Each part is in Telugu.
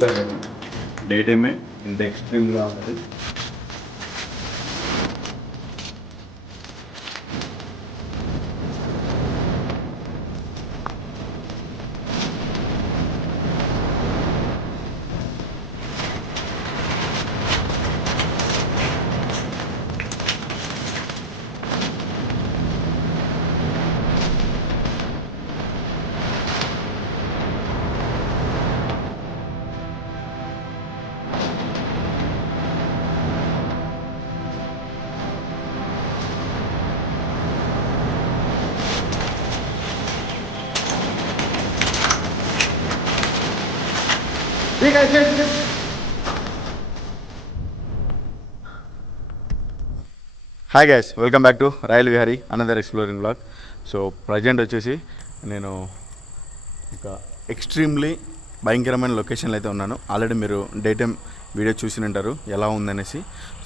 చూసారు కదా డే టైమే ఇంత ఎక్స్ట్రీమ్గా ఉన్నది hi guys welcome back to Royal Vihari another exploring blog so present వచ్చేసి నేను ఒక ఎక్స్ట్రీమ్లీ భయంకరమైన లొకేషన్లో అయితే ఉన్నాను. ఆల్రెడీ మీరు డే టైం వీడియో చూసి ఉంటారు ఎలా ఉందనేసి.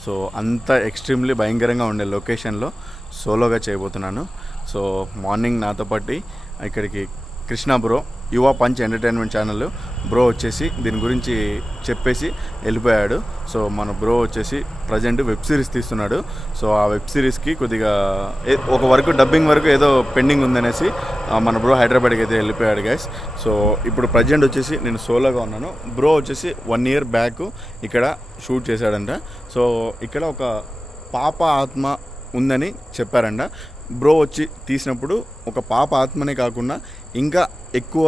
సో అంత ఎక్స్ట్రీమ్లీ భయంకరంగా ఉండే లొకేషన్లో సోలోగా చేయబోతున్నాను. సో మార్నింగ్ నాతో పాటు ఇక్కడికి Krishna bro Yuva punch entertainment channel bro వచ్చేసి దీని గురించి చెప్పేసి వెళ్ళిపోయాడు. సో మన బ్రో వచ్చేసి ప్రజెంట్ వెబ్ సిరీస్ తీస్తున్నాడు. సో ఆ వెబ్ సిరీస్కి కొద్దిగా ఒక వరకు డబ్బింగ్ వరకు ఏదో పెండింగ్ ఉందనేసి మన బ్రో హైదరాబాద్కి అయితే వెళ్ళిపోయాడు గైస్ సో ఇప్పుడు ప్రజెంట్ వచ్చేసి నేను సోలోగా ఉన్నాను. బ్రో వచ్చేసి వన్ ఇయర్ బ్యాక్ ఇక్కడ షూట్ చేశాడంట. సో ఇక్కడ ఒక పాప ఆత్మ ఉందని చెప్పారంట. బ్రో వచ్చి తీసినప్పుడు ఒక పాప ఆత్మనే కాకుండా ఇంకా ఎక్కువ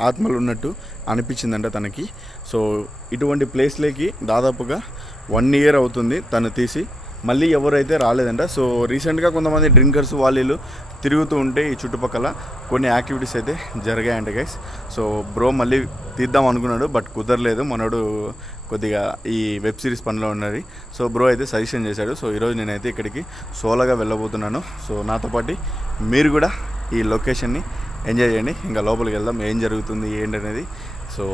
ఆత్మలు ఉన్నట్టు అనిపించిందంట తనకి. సో ఇటువంటి ప్లేస్లోకి దాదాపుగా వన్ ఇయర్ అవుతుంది తను తీసి. మళ్ళీ ఎవరైతే రాలేదంట సో రీసెంట్గా కొంతమంది డ్రింకర్స్ వాళ్ళు తిరుగుతూ ఉంటే ఈ చుట్టుపక్కల కొన్ని యాక్టివిటీస్ అయితే జరిగాయంట గైస్ సో బ్రో మళ్ళీ తీద్దాం అనుకున్నాడు బట్ కుదరలేదు. మనోడు కొద్దిగా ఈ వెబ్ సిరీస్ పనిలో ఉన్నది. సో బ్రో అయితే సజెషన్ చేశాడు. సో ఈరోజు నేనైతే ఇక్కడికి సోలోగా వెళ్ళబోతున్నాను. సో నాతో పాటు మీరు కూడా ఈ లొకేషన్ని ఎంజాయ్ చేయండి. ఇంకా లోపలికి వెళ్దాం. ఏం జరుగుతుంది ఏంటి అనేది సో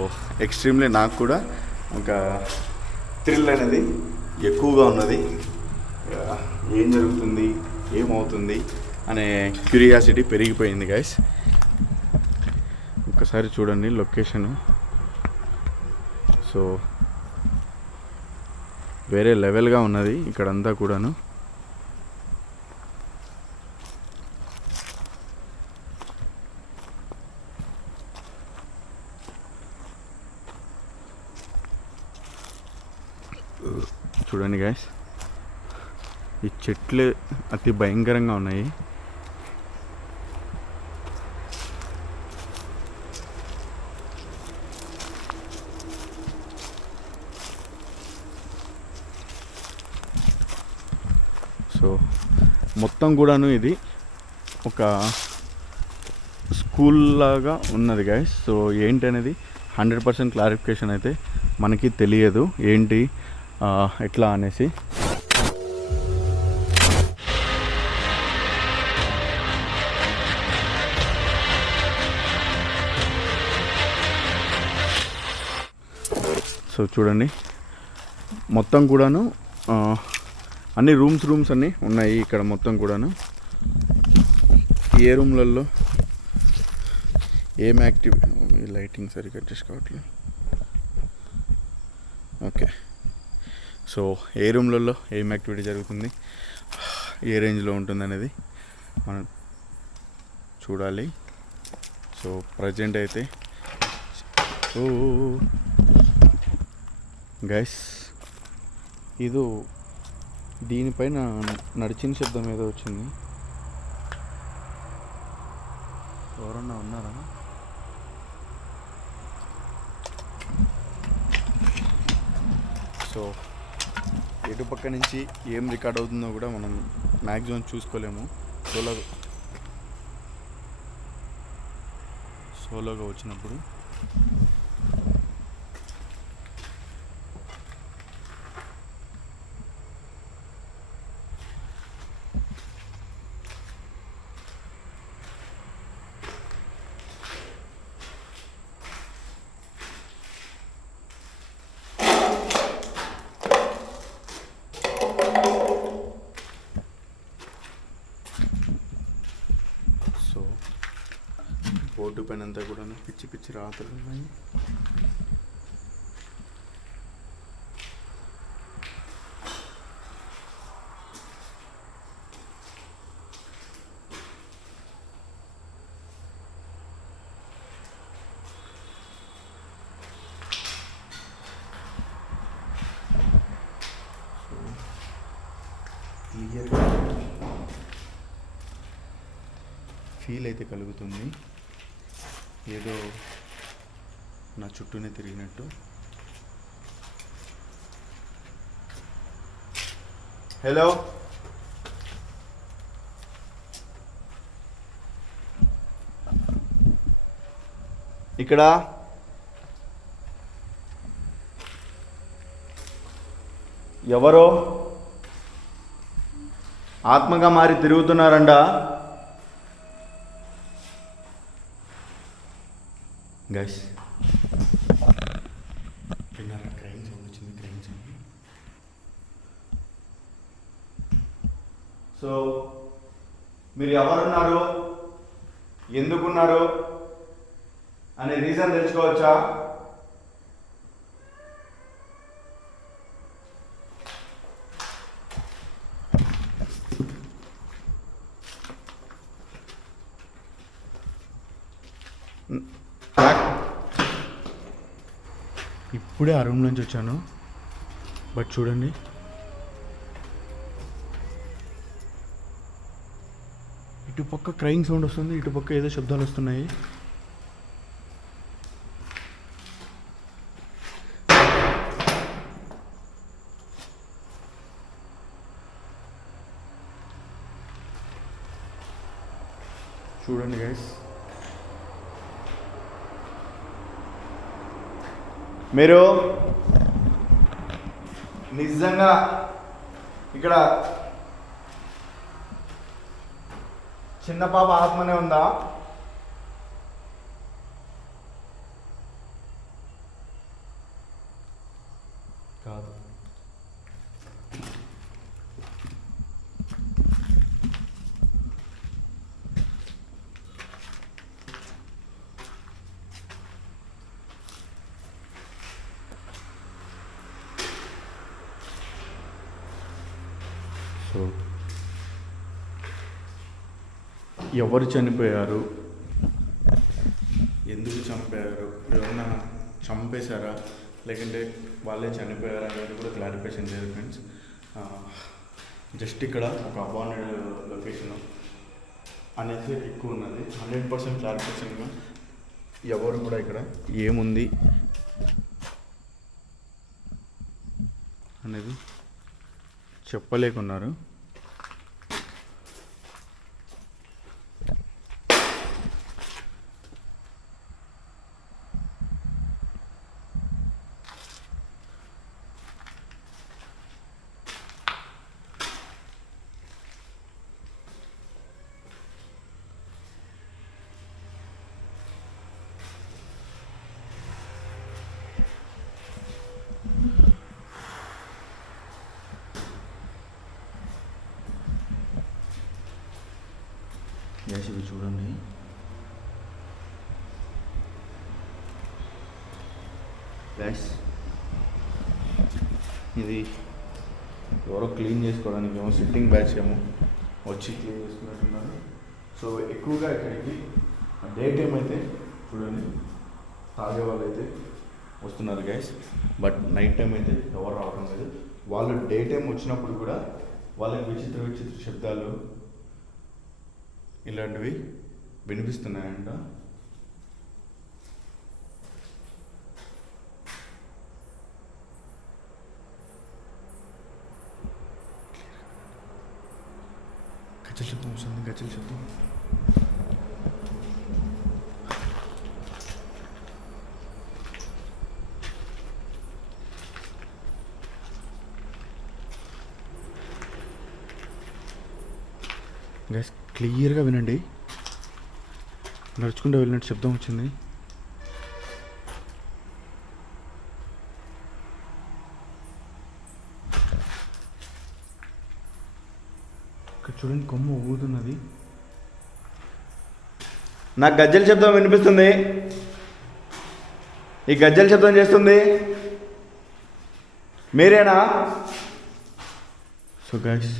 ఎక్స్ట్రీమ్లీ నాకు కూడా ఒక థ్రిల్ అనేది ఎక్కువగా ఉన్నది. ఏం జరుగుతుంది ఏమవుతుంది అనే క్యూరియాసిటీ పెరిగిపోయింది గైస్ ఒకసారి చూడండి లొకేషను. సో వేరే లెవెల్గా ఉన్నది ఇక్కడంతా కూడాను. చూడండి గాయస్ ఈ చెట్లు అతి భయంకరంగా ఉన్నాయి సో మొత్తం కూడాను ఇది ఒక స్కూల్ లాగా ఉన్నది గైస్ సో ఏంటి అనేది హండ్రెడ్ పర్సెంట్ క్లారిఫికేషన్ అయితే మనకి తెలియదు. ఏంటి ఎట్లా అనేసి. సో చూడండి. మొత్తం కూడాను అన్ని రూమ్స్ రూమ్స్ అన్నీ ఉన్నాయి ఇక్కడ మొత్తం కూడాను. ఏ రూమ్లలో ఏం యాక్టివ్ లైటింగ్ సరిగ్గా అడ్జస్ట్ కావట్లేదు. ఓకే. సో ఏ రూమ్లలో ఏం యాక్టివిటీ జరుగుతుంది? ఏ రేంజ్లో ఉంటుంది అనేది మనం చూడాలి. సో ప్రజెంట్ అయితే ఓ గైస్ ఇది దీనిపైన నడిచిన శబ్దం ఏదో వచ్చింది. ఎవరన్నా ఉన్నారా? సో ఎటుపక్క నుంచి ఏం రికార్డ్ అవుతుందో కూడా మనం మ్యాక్సిమం చూసుకోలేము. సోలో సోలోగా వచ్చినప్పుడు. మంచి రాతలు ఉన్నాయి ఫీల్ అయితే కలుగుతుంది. ఏదో నా చుట్టూనే తిరిగినట్టు. హలో ఇక్కడ? ఎవరో? ఆత్మగా మారి తిరుగుతున్నారంట. గైస్ విన్నారా క్రైమ్ సౌండ్ వచ్చింది క్రైమ్ సౌండ్ సో మీరు ఎవరున్నారు? ఎందుకున్నారు? అనే రీజన్ తెలుసుకోవచ్చా? ఇప్పుడే ఆ రూమ్ నుంచి వచ్చాను. బట్ చూడండి. ఇటు పక్క సౌండ్ వస్తుంది ఇటు పక్క ఏదో శబ్దాలు వస్తున్నాయి. చూడండి గైస్ మీరు నిజంగా ఇక్కడ చిన్న పాప ఆత్మనే ఉందా కాదు సో ఎవరు చనిపోయారు? ఎందుకు చంపారు? ఎవరైనా చంపేశారా? లేకుంటే వాళ్ళే చనిపోయారా అనేది కూడా క్లారిఫికేషన్ లేదు ఫ్రెండ్స్ జస్ట్ ఇక్కడ ఒక అబాండెడ్ లొకేషన్ అనేది ఎక్కువ ఉన్నది. హండ్రెడ్ పర్సెంట్ క్లారిఫికేషన్గా ఎవరు కూడా ఇక్కడ ఏముంది అనేది చెప్పలేకున్నారు గ్యాస్ ఇవి చూడండి గ్యాస్ ఇది ఎవరో క్లీన్ చేసుకోవడానికి ఏమో సిట్టింగ్ బ్యాచ్ ఏమో వచ్చి క్లీన్ చేసుకున్నట్టున్నారు. సో ఎక్కువగా ఇక్కడికి డే టైం అయితే చూడండి తాగే వాళ్ళు అయితే వస్తున్నారు గైస్ బట్ నైట్ టైం అయితే ఎవరు రావడం లేదు. వాళ్ళు డే టైం వచ్చినప్పుడు కూడా వాళ్ళకి విచిత్ర విచిత్ర శబ్దాలు ఇలాంటివి వినిపిస్తున్నాయంట. గజ్జల శబ్దం వస్తుంది గజ్జల శబ్దం గైస్ క్లియర్గా వినండి. నడుచుకుంటూ వెళ్ళినట్టు శబ్దం వచ్చింది. చూడండి కొమ్మ ఊగుతున్నది. నాకు గజ్జల శబ్దం వినిపిస్తుంది. ఈ గజ్జల శబ్దం చేస్తుంది. మీరేనా? సో గైస్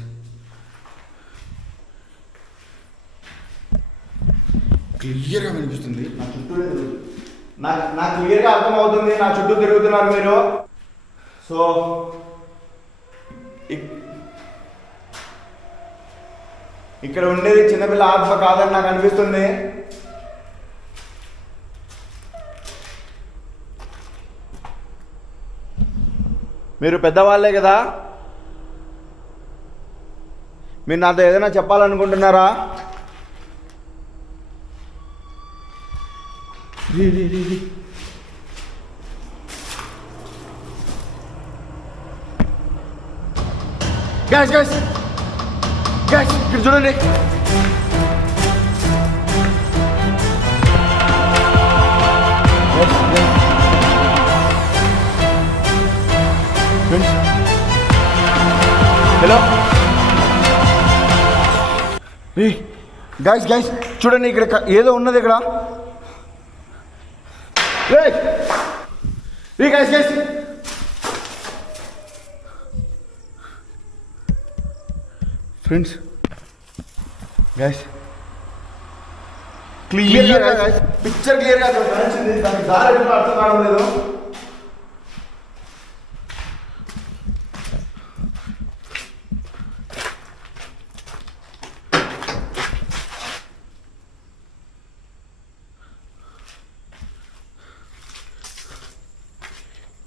క్లియర్గా వినిపిస్తుంది. నా చుట్టూ నాకు నాకు క్లియర్గా అర్థమవుతుంది. నా చుట్టూ తిరుగుతున్నారు మీరు. సో ఇక్కడ ఉండేది చిన్నపిల్ల ఆత్మ కాదని నాకు అనిపిస్తుంది. మీరు పెద్దవాళ్ళే కదా? మీరు నాతో ఏదైనా చెప్పాలనుకుంటున్నారా? రీ రీ రీ ఇక్కడ చూడండి హలో గైస్ గైస్ చూడండి ఇక్కడ ఏదో ఉన్నది ఇక్కడ. రీ guys guys friends guys clear picture క్లియర్గా కనిపించింది దానికి దారి ఎట్లా అర్థం కావడం లేదు.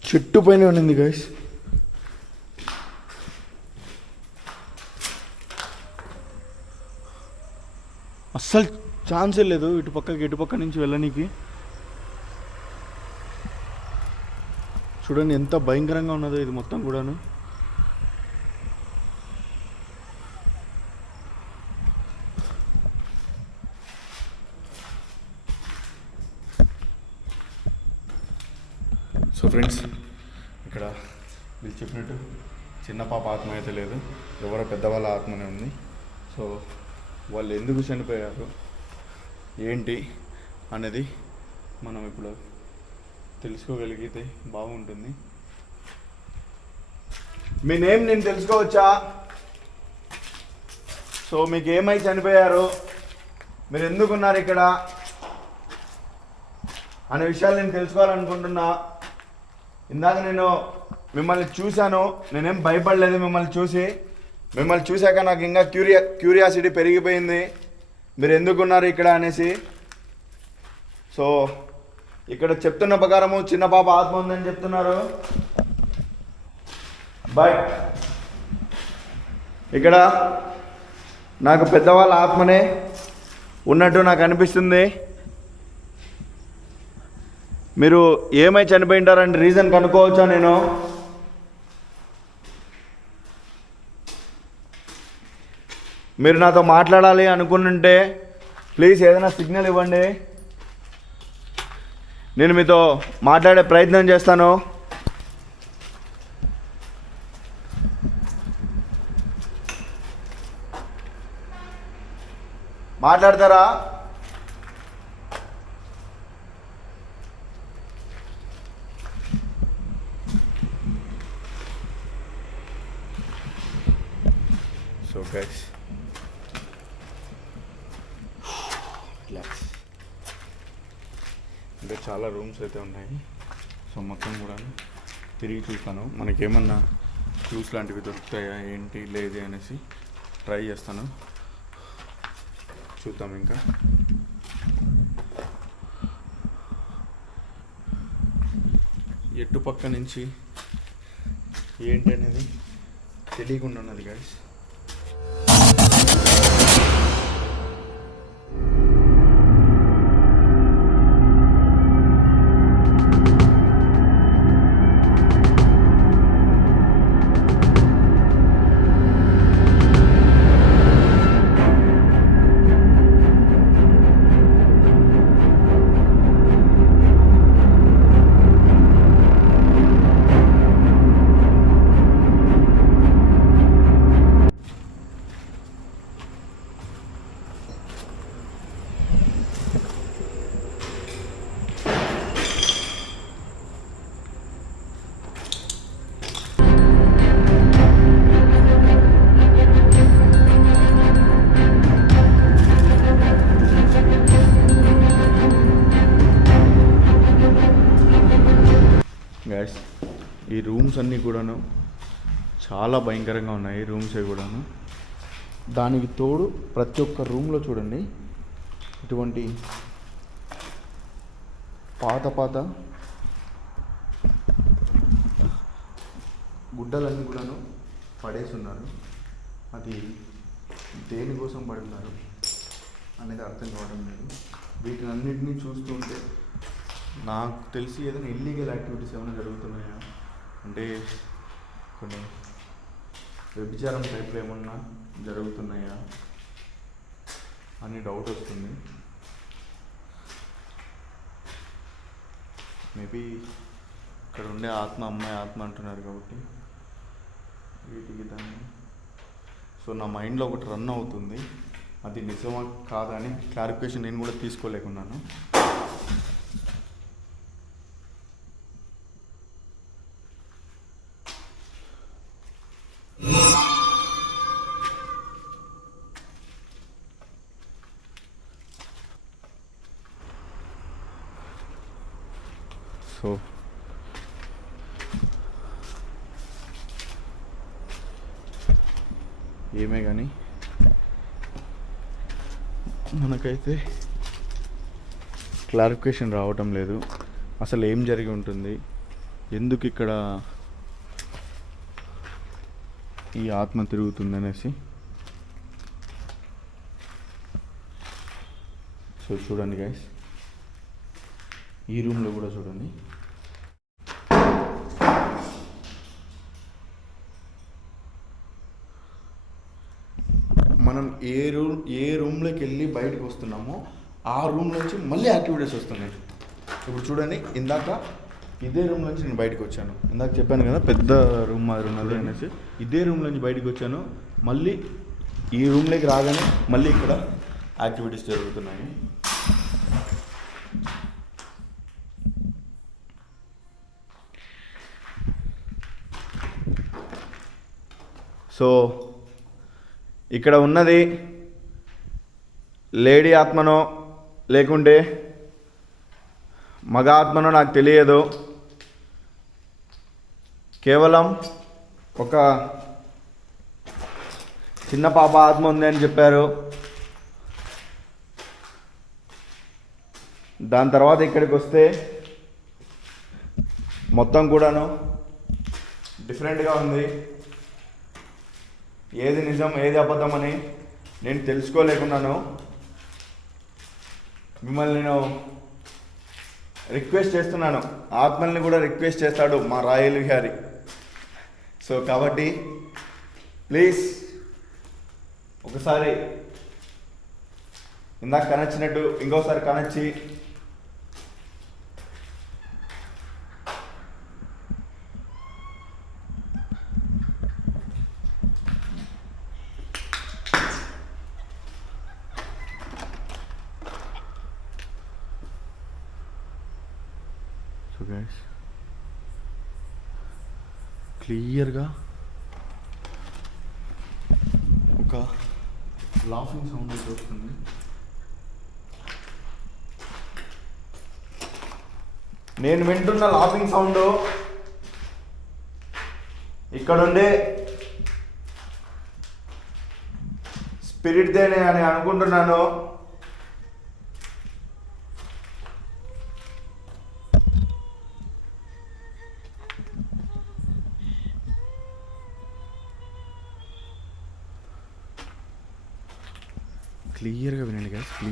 చెట్టు పైన ఉండింది గైస్ అస్సలు ఛాన్సే లేదు ఇటు పక్కకి ఇటు పక్క నుంచి వెళ్ళనీకి. చూడండి ఎంత భయంకరంగా ఉన్నదో ఇది మొత్తం కూడాను సో ఫ్రెండ్స్ ఇక్కడ వీళ్ళు చెప్పినట్టు చిన్న పాప ఆత్మ అయితే లేదు ఎవరో పెద్దవాళ్ళ ఆత్మనే ఉంది సో వాళ్ళు ఎందుకు చనిపోయారు? ఏంటి అనేది మనం ఇప్పుడు తెలుసుకోగలిగితే బాగుంటుంది. మీ నేమ్ నేను తెలుసుకోవచ్చా? సో మీకు ఏమై చనిపోయారు? మీరు ఎందుకున్నారు ఇక్కడ? అనే విషయాలు నేను తెలుసుకోవాలనుకుంటున్నా. ఇందాక నేను మిమ్మల్ని చూశాను. నేనేం భయపడలేదు మిమ్మల్ని చూసి. మిమ్మల్ని చూశాక నాకు ఇంకా క్యూరియా క్యూరియాసిటీ పెరిగిపోయింది. మీరు ఎందుకున్నారు ఇక్కడ అనేసి. సో ఇక్కడ చెప్తున్న ప్రకారము చిన్న పాప ఆత్మ ఉందని చెప్తున్నారు. బట్ ఇక్కడ నాకు పెద్దవాళ్ళ ఆత్మనే ఉన్నట్టు నాకు అనిపిస్తుంది. మీరు ఏమై చనిపోయింటారని రీజన్ కనుక్కోవచ్చా నేను? మీరు నాతో మాట్లాడాలి అనుకుంటుంటే ప్లీజ్ ఏదైనా సిగ్నల్ ఇవ్వండి. నేను మీతో మాట్లాడే ప్రయత్నం చేస్తాను. మాట్లాడతారా సో గైస్ రిలాక్స్ అంటే చాలా రూమ్స్ అయితే ఉన్నాయి. సో మొత్తం కూడా తిరిగి చూస్తాను. మనకేమన్నా క్లూస్ లాంటివి దొరుకుతాయా ఏంటి లేదు అనేసి ట్రై చేస్తాను. చూద్దాం ఇంకా. ఎటు పక్క నుంచి ఏంటి అనేది తెలియకుండా ఉన్నది గాయస్ రూమ్స్ అన్నీ కూడాను చాలా భయంకరంగా ఉన్నాయి రూమ్స్ అవి కూడాను. దానికి తోడు ప్రతి ఒక్క రూమ్లో చూడండి ఇటువంటి పాత పాత గుడ్డలన్నీ కూడాను పడేసి ఉన్నారు అది దేనికోసం పడి ఉన్నారు అనేది అర్థం కావడం లేదు. వీటిని అన్నింటినీ చూస్తూ నాకు తెలిసి ఏదైనా ఇల్లీగల్ యాక్టివిటీస్ ఏమైనా జరుగుతున్నాయా? అంటే కొన్ని వ్యభిచారం టైప్లో ఏమన్నా జరుగుతున్నాయా? అని డౌట్ వస్తుంది. మేబీ ఇక్కడ ఉండే ఆత్మ అమ్మాయి ఆత్మ అంటున్నారు కాబట్టి వీటికి దాన్ని. సో నా మైండ్లో ఒకటి రన్ అవుతుంది. అది నిజమా కాదా అని క్లారిఫికేషన్ నేను కూడా తీసుకోలేకున్నాను సో ఏమే కానీ నాకైతే క్లారిఫికేషన్ రావటం లేదు. అసలు ఏం జరిగి ఉంటుంది? ఎందుకు ఇక్కడ ఈ ఆత్మ తిరుగుతుంది అనేసి సో చూడండి గైస్ ఈ రూమ్లో కూడా చూడండి. మనం ఏ రూమ్ ఏ రూమ్లోకి వెళ్ళి బయటకు వస్తున్నామో ఆ రూమ్ నుంచి మళ్ళీ యాక్టివిటీస్ వస్తున్నాయి. ఇప్పుడు చూడండి ఇందాక ఇదే రూమ్ నుంచి నేను బయటకు వచ్చాను. ఇందాక చెప్పాను కదా పెద్ద రూమ్ మాదిరి ఉన్నది అనేసి. ఇదే రూమ్ నుంచి బయటకు వచ్చాను మళ్ళీ ఈ రూమ్లోకి రాగానే మళ్ళీ ఇక్కడ యాక్టివిటీస్ జరుగుతున్నాయి. సో ఇక్కడ ఉన్నది లేడీ ఆత్మనో లేకుంటే మగ ఆత్మనో నాకు తెలియదు. కేవలం ఒక చిన్న పాప ఆత్మ ఉంది అని చెప్పారు. దాని తర్వాత ఇక్కడికి వస్తే మొత్తం కూడాను డిఫరెంట్గా ఉంది. ఏది నిజం ఏది అబద్ధం అని నేను తెలుసుకోలేకున్నాను. మిమ్మల్ని నేను రిక్వెస్ట్ చేస్తున్నాను. ఆత్మల్ని కూడా రిక్వెస్ట్ చేస్తాడు మా రాయల్ విహారి. సో కాబట్టి ప్లీజ్ ఒకసారి ఇందాక కనొచ్చినట్టు ఇంకోసారి కనొచ్చి సో గైస్ క్లియర్గా ఒక లాఫింగ్ సౌండ్ అయితే వస్తుంది నేను వింటున్న లాఫింగ్ సౌండ్ ఇక్కడుండే స్పిరిట్ దేనే అని అనుకుంటున్నాను.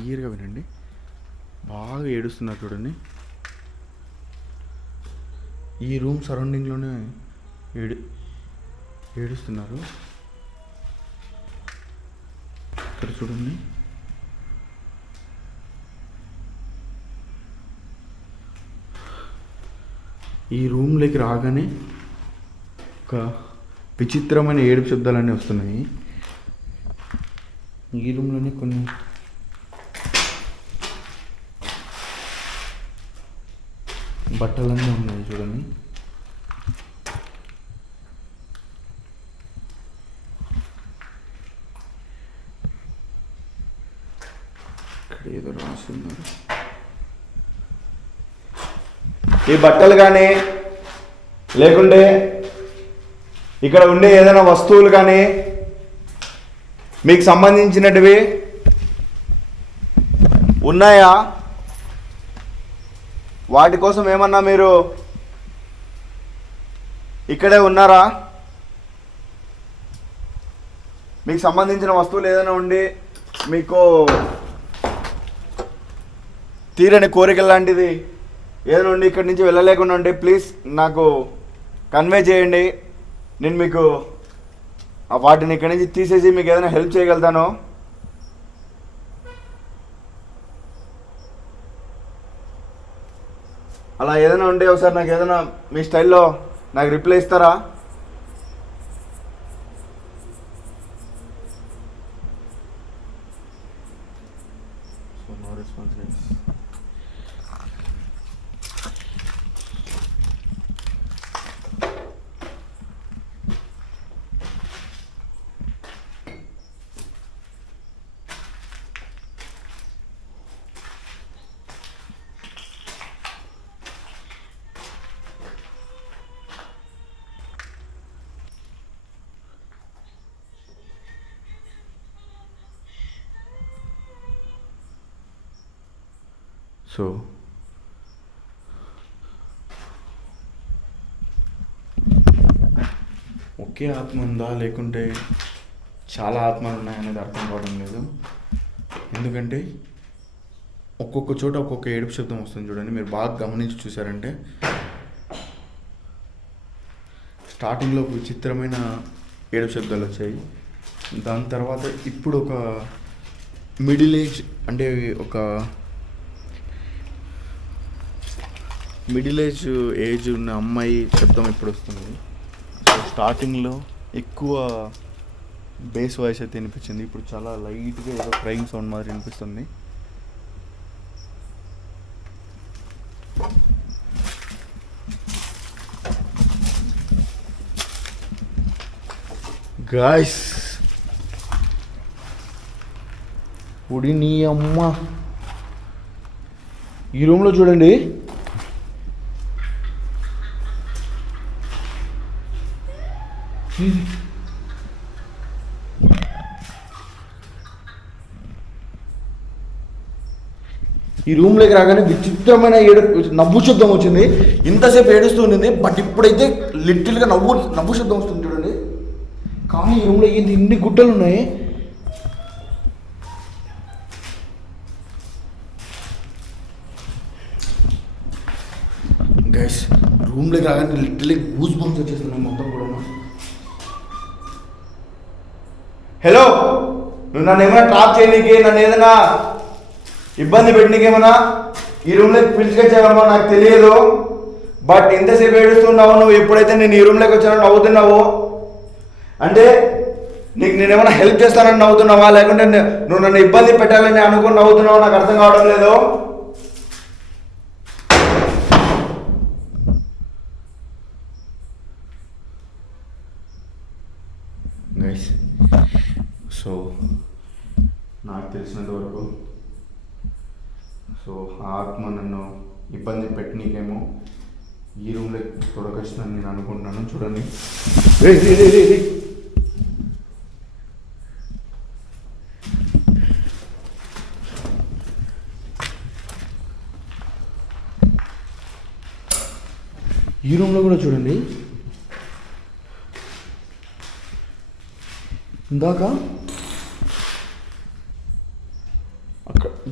క్లియర్గా వినండి. బాగా ఏడుస్తున్నారు చూడండి. ఈ రూమ్ సరౌండింగ్లోనే ఏడు ఏడుస్తున్నారు. ఇక్కడ చూడండి. ఈ రూమ్లోకి రాగానే ఒక విచిత్రమైన ఏడుపు శబ్దాలన్నీ వస్తున్నాయి. ఈ రూమ్లోనే కొన్ని బట్టలన్నీ ఉన్నాయి చూడండి. ఇక్కడ ఏదో రాస్తున్నారు ఈ బట్టలు కానీ లేకుంటే ఇక్కడ ఉండే ఏదైనా వస్తువులు కానీ మీకు సంబంధించినటివి ఉన్నాయా? వాటి కోసం ఏమన్నా మీరు ఇక్కడే ఉన్నారా? మీకు సంబంధించిన వస్తువులు ఏదైనా ఉండి మీకు తీరని కోరిక లాంటిది ఏదైనా ఉండి ఇక్కడి నుంచి వెళ్ళలేకుండా ఉండి ప్లీజ్ నాకు కన్వే చేయండి. నేను మీకు వాటిని ఇక్కడి నుంచి తీసేసి మీకు ఏదైనా హెల్ప్ చేయగలుగుతాను అలా ఏదైనా ఉంటే ఒకసారి నాకు ఏదైనా మీ స్టైల్లో నాకు రిప్లై ఇస్తారా? సో ఒకే ఆత్మ ఉందా? లేకుంటే చాలా ఆత్మలు ఉన్నాయనేది అర్థం కావడం లేదు. ఎందుకంటే ఒక్కొక్క చోట ఒక్కొక్క ఏడుపు శబ్దం వస్తుంది చూడండి. మీరు బాగా గమనించి చూసారంటే స్టార్టింగ్లో ఒక విచిత్రమైన ఏడుపు శబ్దాలు వచ్చాయి. దాని తర్వాత ఇప్పుడు ఒక మిడిల్ ఏజ్ అంటే ఒక మిడిల్ ఏజ్ ఏజ్ ఉన్న అమ్మాయి శబ్దం ఎప్పుడు వస్తుంది? సో స్టార్టింగ్లో ఎక్కువ బేస్ వాయిస్ అయితే వినిపించింది. ఇప్పుడు చాలా లైట్గా ఏదో క్రైమ్ సౌండ్ మాదిరి వినిపిస్తుంది. గాయస్ ఉడి నీ అమ్మ. ఈ రూమ్లో చూడండి. ఈ రూమ్లోకి రాగానే విచిత్రమైన ఏడు నవ్వు శబ్దం వచ్చింది. ఇంతసేపు ఏడుస్తూ ఉండింది. బట్ ఇప్పుడైతే లిటిల్గా నవ్వు నవ్వు శబ్దం వస్తుంది చూడండి. కానీ ఈ రూమ్లో ఏంటి ఇన్ని గుడ్డలు ఉన్నాయి. గైస్ రూమ్లోకి రాగానే లిటిల్ గూస్ బంప్స్ వచ్చేస్తున్నాయి మొత్తం కూడా. హలో నువ్వు నన్ను ఏమైనా ట్రాప్ చేయనీకి నన్ను ఏదైనా ఇబ్బంది పెట్టనీకేమన్నా ఈ రూమ్లోకి పిలిచుకొచ్చావేమో నాకు తెలియదు. బట్ ఎంతసేపు ఏడుస్తున్నావు నువ్వు ఎప్పుడైతే నేను ఈ రూమ్లోకి వచ్చానో నవ్వుతున్నావు? అంటే నీకు నేనేమైనా హెల్ప్ చేస్తానని నవ్వుతున్నావా? లేకుంటే నువ్వు నన్ను ఇబ్బంది పెట్టాలని అనుకుని నవ్వుతున్నావా? నాకు అర్థం కావడం లేదు. Nice. సో నాకు తెలిసినంత వరకు. సో ఆత్మ నన్ను ఇబ్బంది పెట్టనీకేమో ఈ రూమ్లో తొడగొచ్చిందని నేను అనుకుంటున్నాను. చూడండి. ఈ రూమ్లో కూడా చూడండి. ఇందాక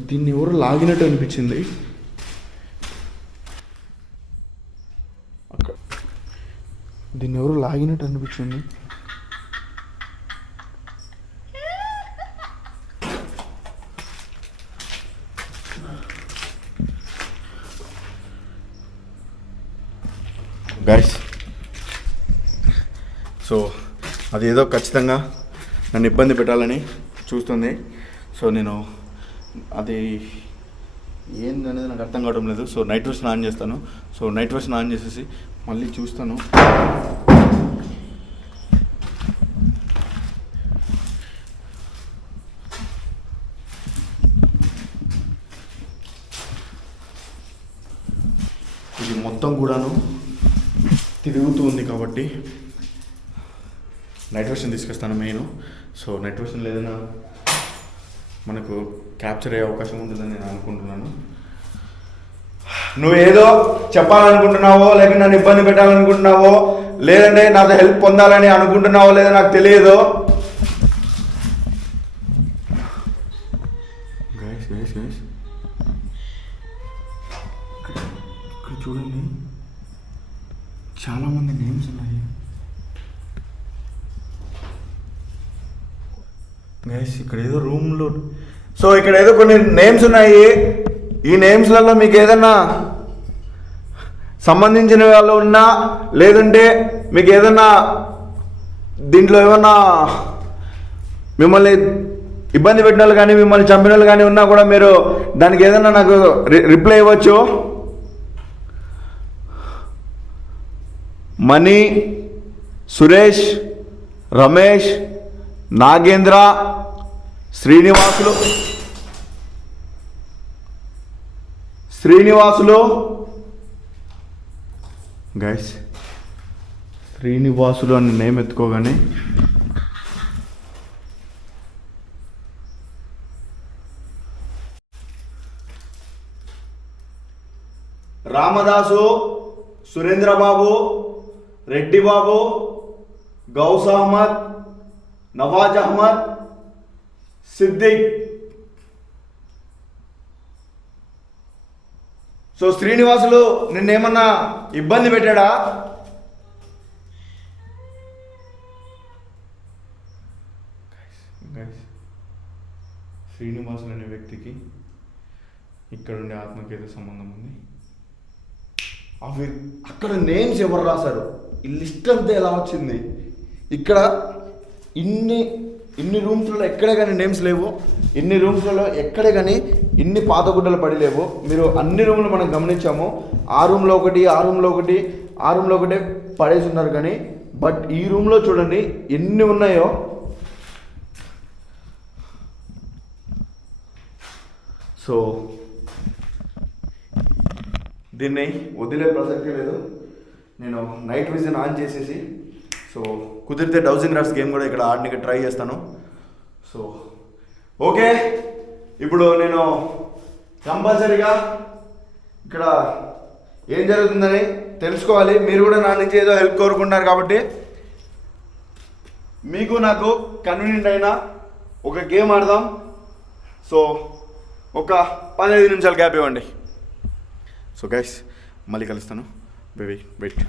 దీన్ని ఎవరు లాగినట్టు అనిపించింది. అక్కడ దీన్ని ఎవరు లాగినట్టు అనిపించింది. గాయస్ సో అదేదో ఖచ్చితంగా నన్ను ఇబ్బంది పెట్టాలని చూస్తుంది. సో నేను అది ఏందనేది నాకు అర్థం కావడం లేదు. సో నైట్ వర్షన్ ఆన్ చేస్తాను. సో నైట్ వర్షన్ ఆన్ చేసేసి మళ్ళీ చూస్తాను. ఇది మొత్తం కూడాను తిరుగుతూ ఉంది కాబట్టి నైట్ వర్షన్ తీసుకొస్తాను మెయిన్. సో నైట్ వర్షన్ ఏదైనా మనకు క్యాప్చర్ అయ్యే అవకాశం ఉంటుందని నేను అనుకుంటున్నాను. నువ్వు ఏదో చెప్పాలనుకుంటున్నావో లేక నన్ను ఇబ్బంది పెట్టాలనుకుంటున్నావో లేదంటే నాతో హెల్ప్ పొందాలని అనుకుంటున్నావో లేదో నాకు తెలియదు సో ఇక్కడ ఏదో కొన్ని నేమ్స్ ఉన్నాయి. ఈ నేమ్స్లలో మీకు ఏదన్నా సంబంధించిన వాళ్ళు ఉన్నా లేదంటే మీకు ఏదన్నా దీంట్లో ఏమన్నా మిమ్మల్ని ఇబ్బంది పెట్టిన వాళ్ళు కానీ మిమ్మల్ని చంపిన వాళ్ళు కానీ ఉన్నా కూడా మీరు దానికి ఏదన్నా నాకు రి- రిప్లై ఇవ్వచ్చు. మణి సురేష్ రమేష్ నాగేంద్ర శ్రీనివాసులు. శ్రీనివాసులు. గైస్ శ్రీనివాసులు అని నేమ్ ఎత్తుకోగానే రామదాసు సురేంద్రబాబు రెడ్డి బాబు గౌస్ అహ్మద్ నవాజ్ అహ్మద్ సిద్దిక్ సో శ్రీనివాసులు నిన్నేమన్నా ఇబ్బంది పెట్టాడా? శ్రీనివాసులు అనే వ్యక్తికి ఇక్కడ ఉండే ఆత్మకి ఏదో సంబంధం ఉంది. అవి అక్కడ నేమ్స్ ఎవరు రాశారు? ఈ లిస్ట్ అంతా ఎలా వచ్చింది? ఇక్కడ ఇన్ని ఇన్ని రూమ్స్లలో ఎక్కడే కానీ నేమ్స్ లేవు. ఇన్ని రూమ్స్లలో ఎక్కడే కానీ ఇన్ని పాత గుడ్డలు పడి లేవు. మీరు అన్ని రూమ్లు మనం గమనించాము. ఆ రూమ్లో ఒకటి ఆ రూమ్లో ఒకటి ఆ రూమ్లో ఒకటే పడేసి ఉన్నారు కానీ బట్ ఈ రూమ్లో చూడండి ఎన్ని ఉన్నాయో. సో దీన్ని వదిలే ప్రసక్తి లేదు. నేను నైట్ విజన్ ఆన్ చేసేసి సో కుదిరితే డౌజింగ్ రాట్స్ గేమ్ కూడా ఇక్కడ ఆడడానికి ట్రై చేస్తాను. So okay. ఇప్పుడు నేను కంపల్సరీగా ఇక్కడ ఏం జరుగుతుందని తెలుసుకోవాలి. మీరు కూడా నా నుంచి ఏదో హెల్ప్ కోరుకుంటున్నారు కాబట్టి. మీకు నాకు కన్వీనియంట్ అయిన ఒక గేమ్ ఆడదాం. సో ఒక పదిహేను నిమిషాలు గ్యాప్ ఇవ్వండి. సో గైస్ మళ్ళీ కలుస్తాను. Baby wait